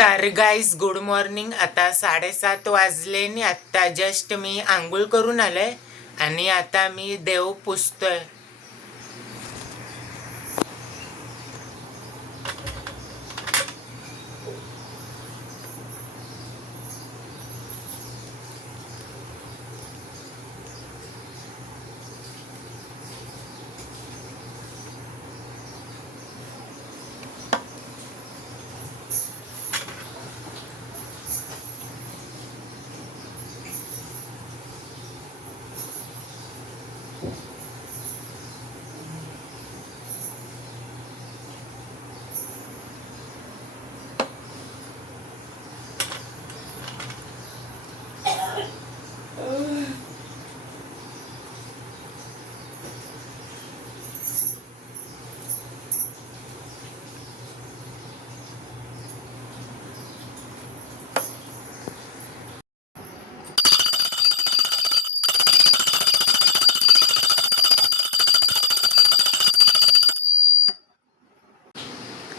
तर guys good morning. आता 7:30 वाजले आणि आत्ता जस्ट मी आंघोळ करून आलोय आणि आता मी देव पुजतोय.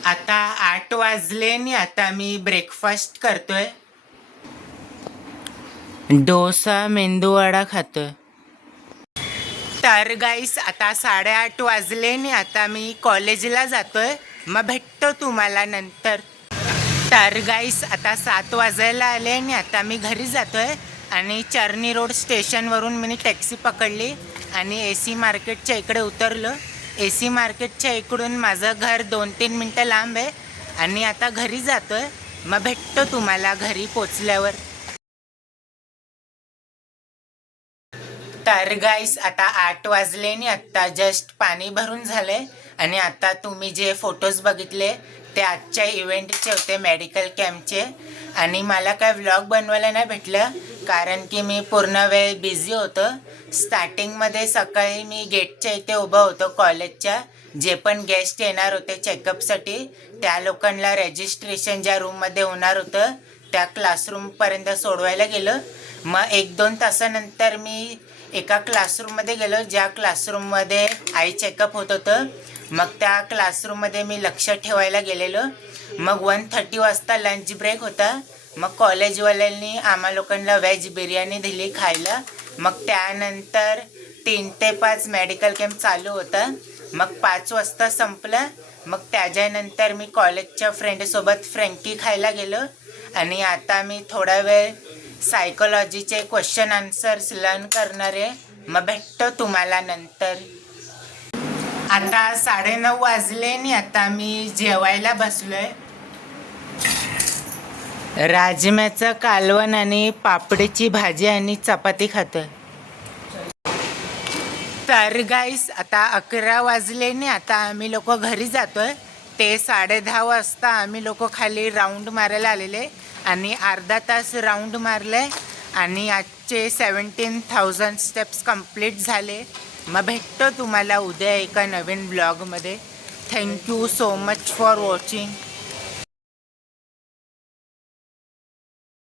आता 8 वाजले आणि आता मी ब्रेकफास्ट करतोय. डोसा मेंदूवडा खातोय. तर गाईस आता 8:30 वाजले आणि आता मी कॉलेजला जातोय. मग भेटतो तुम्हाला नंतर. तर गाईस आता 7 वाजायला आले आणि आता मी घरी जातोय आणि चर्नी रोड स्टेशनवरून मी टॅक्सी पकडली आणि AC मार्केटच्या इकडे उतरलो. AC मार्केटच्या इकडून माझं घर 2-3 मिनटं लांब आहे आणि आता घरी जातोय. मग भेटतो तुम्हाला घरी पोचल्यावर. तर गाईस आता 8 वाजले आणि आत्ता जस्ट पाणी भरून झाले आणि आता तुम्ही जे फोटोज बघितले ते आजच्या इव्हेंटचे होते, मेडिकल कॅम्पचे. आणि मला काय व्लॉग बनवायला नाही भेटलं कारण की मी पूर्ण वेळ बिझी होतो. स्टार्टिंगमध्ये सकाळी मी गेटच्या इथे उभं होतो कॉलेजच्या. जे पण गेस्ट येणार होते चेकअपसाठी त्या लोकांना रजिस्ट्रेशन ज्या रूममध्ये होणार होतं त्या क्लासरूमपर्यंत सोडवायला गेलो. मग 1-2 तासानंतर मी एका क्लासरूममध्ये गेलो ज्या क्लासरूममध्ये आई चेकअप होत होतं. मग त्या क्लासरूममध्ये मी लक्ष ठेवायला गेलेलो. मग 1:30 वाजता लंच ब्रेक होता. मग कॉलेजवाल्यांनी आम्हा लोकांना व्हेज बिर्याणी दिली खायला. मग त्यानंतर 3 ते 5 मेडिकल कॅम्प चालू होता. मग 5 वाजता संपला. मग त्याच्यानंतर मी कॉलेजच्या फ्रेंडसोबत फ्रँकी खायला गेलो आणि आता मी थोडा वेळ सायकोलॉजीचे क्वेश्चन आन्सर्स लर्न करणार आहे. मग भेटतो तुम्हाला नंतर. आता 9:30 वाजले आणि आता मी जेवायला बसलोय. राजम्याचं कालवण आणि पापडीची भाजी आणि चपाती खातोय. तर गाईस आता 11 वाजले आणि आता आम्ही लोक घरी जातोय. ते 10:30 वाजता आम्ही लोक खाली राऊंड मारायला आलेले आणि अर्धा तास राऊंड मारले आणि आजचे 17,000 स्टेप्स कंप्लीट झाले. मग भेटतो तुम्हाला उद्या एका नवीन ब्लॉगमध्ये. Thank you so much for watching.